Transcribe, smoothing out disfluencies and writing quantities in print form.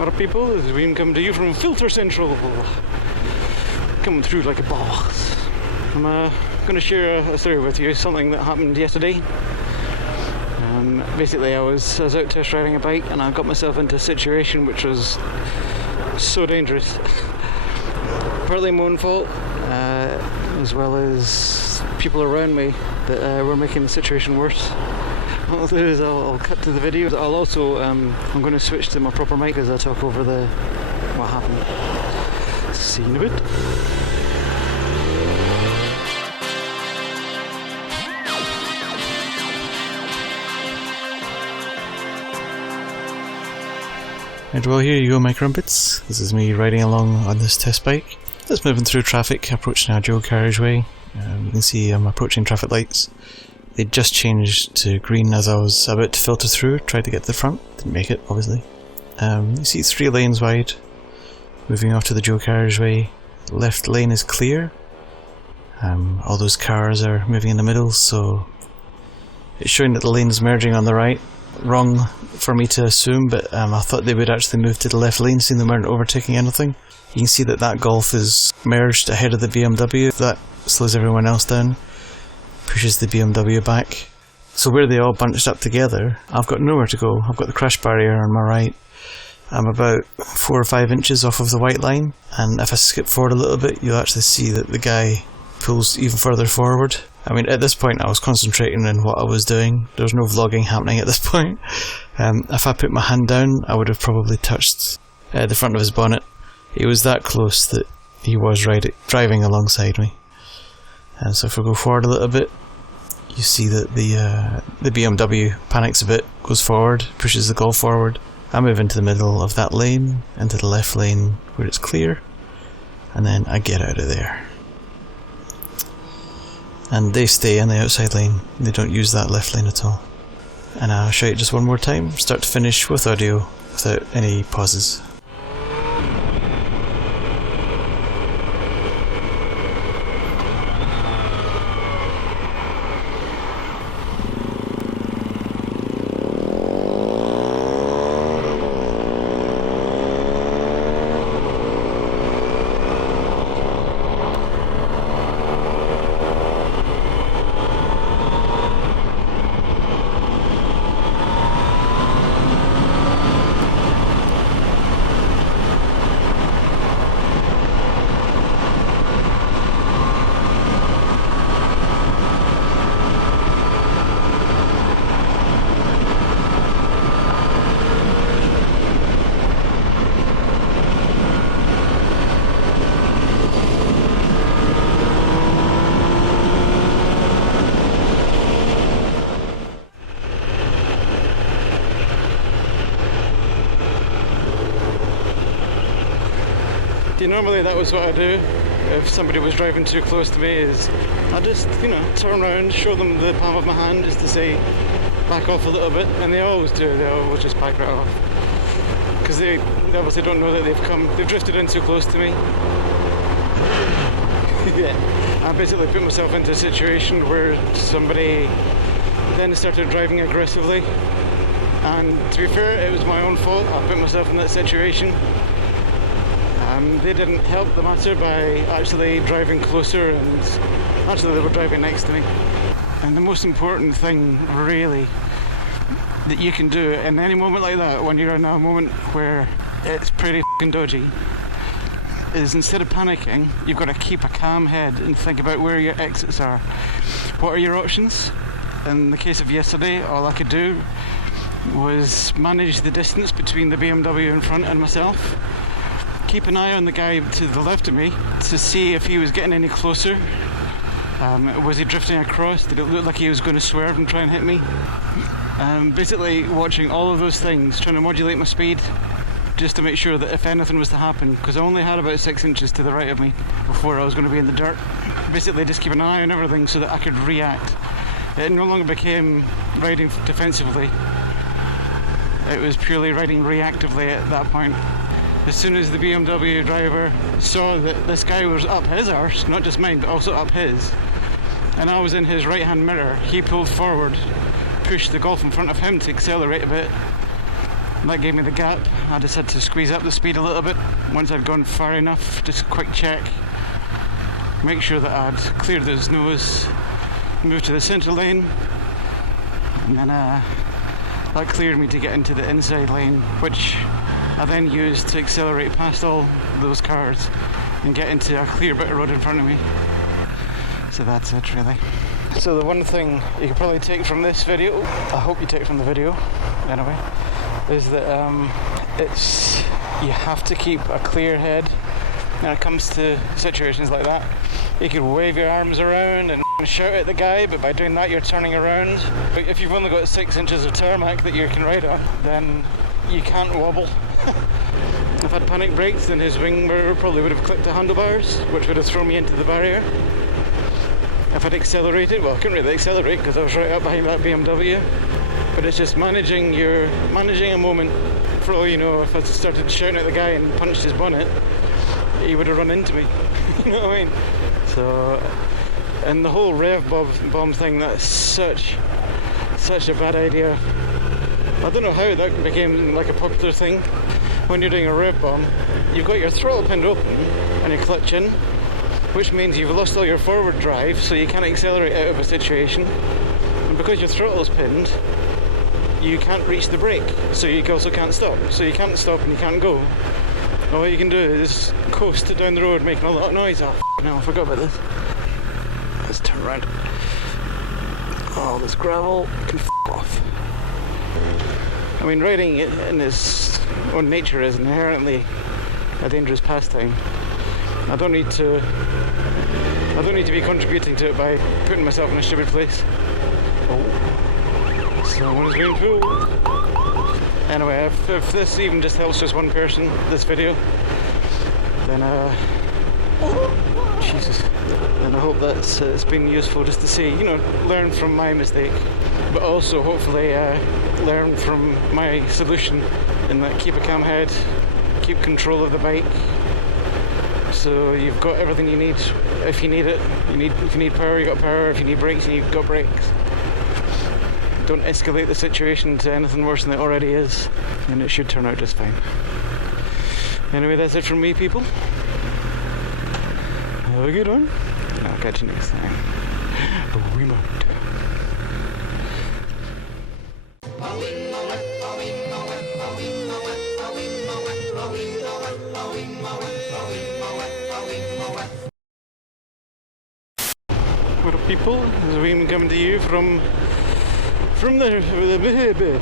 What up, people? This is Weem coming to you from Filter Central. Coming through like a boss. I'm going to share a story with you, something that happened yesterday. Basically, I was out test riding a bike and I got myself into a situation which was so dangerous. Partly my own fault, as well as people around me that were making the situation worse. What I'll do is I'll cut to the video. I'll also, I'm going to switch to my proper mic as I talk over what happened. See you in a bit. And well, here you go, my crumpets. This is me riding along on this test bike. Just moving through traffic, approaching a dual carriageway. You can see I'm approaching traffic lights. They just changed to green as I was about to filter through, tried to get to the front. Didn't make it, obviously. You see 3 lanes wide. Moving off to the dual carriageway. The left lane is clear. All those cars are moving in the middle, so it's showing that the lane is merging on the right. Wrong for me to assume, but I thought they would actually move to the left lane, seeing they weren't overtaking anything. You can see that Golf is merged ahead of the BMW. That slows everyone else down, pushes the BMW back. So where they all bunched up together, I've got nowhere to go. I've got the crash barrier on my right. I'm about 4 or 5 inches off of the white line, and if I skip forward a little bit, you'll actually see that the guy pulls even further forward. I mean, at this point I was concentrating on what I was doing. There was no vlogging happening at this point. If I put my hand down, I would have probably touched the front of his bonnet. He was that close that he was driving alongside me. And so if we go forward a little bit, you see that the BMW panics a bit, goes forward, pushes the Golf forward. I move into the middle of that lane, into the left lane where it's clear, and then I get out of there. And they stay in the outside lane, they don't use that left lane at all. And I'll show you just one more time, start to finish with audio, without any pauses. Normally that was what I do if somebody was driving too close to me, is I just, turn around, show them the palm of my hand just to say back off a little bit, and they always do, they always just back right off. Because they obviously don't know that they've drifted in too close to me. Yeah, I basically put myself into a situation where somebody then started driving aggressively, and to be fair, it was my own fault. I put myself in that situation. They didn't help the matter by actually driving closer, and actually they were driving next to me. And the most important thing really that you can do in any moment like that, when you're in a moment where it's pretty f***ing dodgy, is instead of panicking, you've got to keep a calm head and think about where your exits are. What are your options? In the case of yesterday, all I could do was manage the distance between the BMW in front and myself. Keep an eye on the guy to the left of me to see if he was getting any closer. Was he drifting across? Did it look like he was going to swerve and try and hit me? Basically watching all of those things, trying to modulate my speed just to make sure that if anything was to happen, because I only had about 6 inches to the right of me before I was going to be in the dirt. Basically just keep an eye on everything so that I could react. It no longer became riding defensively. It was purely riding reactively at that point. As soon as the BMW driver saw that this guy was up his arse, not just mine, but also up his, and I was in his right hand mirror, he pulled forward, pushed the Golf in front of him to accelerate a bit, That gave me the gap. I just had to squeeze up the speed a little bit. Once I'd gone far enough, just a quick check. Make sure that I'd cleared those nose, moved to the centre lane, and then that cleared me to get into the inside lane, which I then used to accelerate past all those cars and get into a clear bit of road in front of me. So that's it, really. So the one thing you could probably take from this video, I hope you take from the video anyway, is that you have to keep a clear head when it comes to situations like that. You could wave your arms around and shout at the guy, but by doing that you're turning around. But if you've only got 6 inches of tarmac that you can ride on, then you can't wobble. If I'd panic brakes, then his wing mirror probably would have clipped the handlebars, which would have thrown me into the barrier. If I'd accelerated, well, I couldn't really accelerate because I was right up behind that BMW. But it's just managing a moment. For all you know, if I started shouting at the guy and punched his bonnet, he would have run into me. You know what I mean? So, and the whole rev bomb thing, that's such a bad idea. I don't know how that became like a popular thing. When you're doing a rev bomb, you've got your throttle pinned open and your clutch in, which means you've lost all your forward drive, so you can't accelerate out of a situation. And because your throttle's pinned, you can't reach the brake, so you also can't stop. So you can't stop and you can't go. All you can do is coast down the road making a lot of noise. Oh, no, I forgot about this. Let's turn around. Oh, this gravel can off. I mean, riding in its own nature is inherently a dangerous pastime. I don't need to be contributing to it by putting myself in a stupid place. Oh, someone is being fooled. Anyway, if this even just helps just one person, this video, then Jesus. Then I hope that it's been useful just to see, you know, learn from my mistake, but also hopefully learn from my solution in that keep a calm head, keep control of the bike. So you've got everything you need. If you need it, if you need power, you got power. If you need brakes, you've got brakes. Don't escalate the situation to anything worse than it already is, and it should turn out just fine. Anyway, that's it from me, people. Have a good one. I'll catch you next time. Weem out. What up, people? This is Weem coming to you from the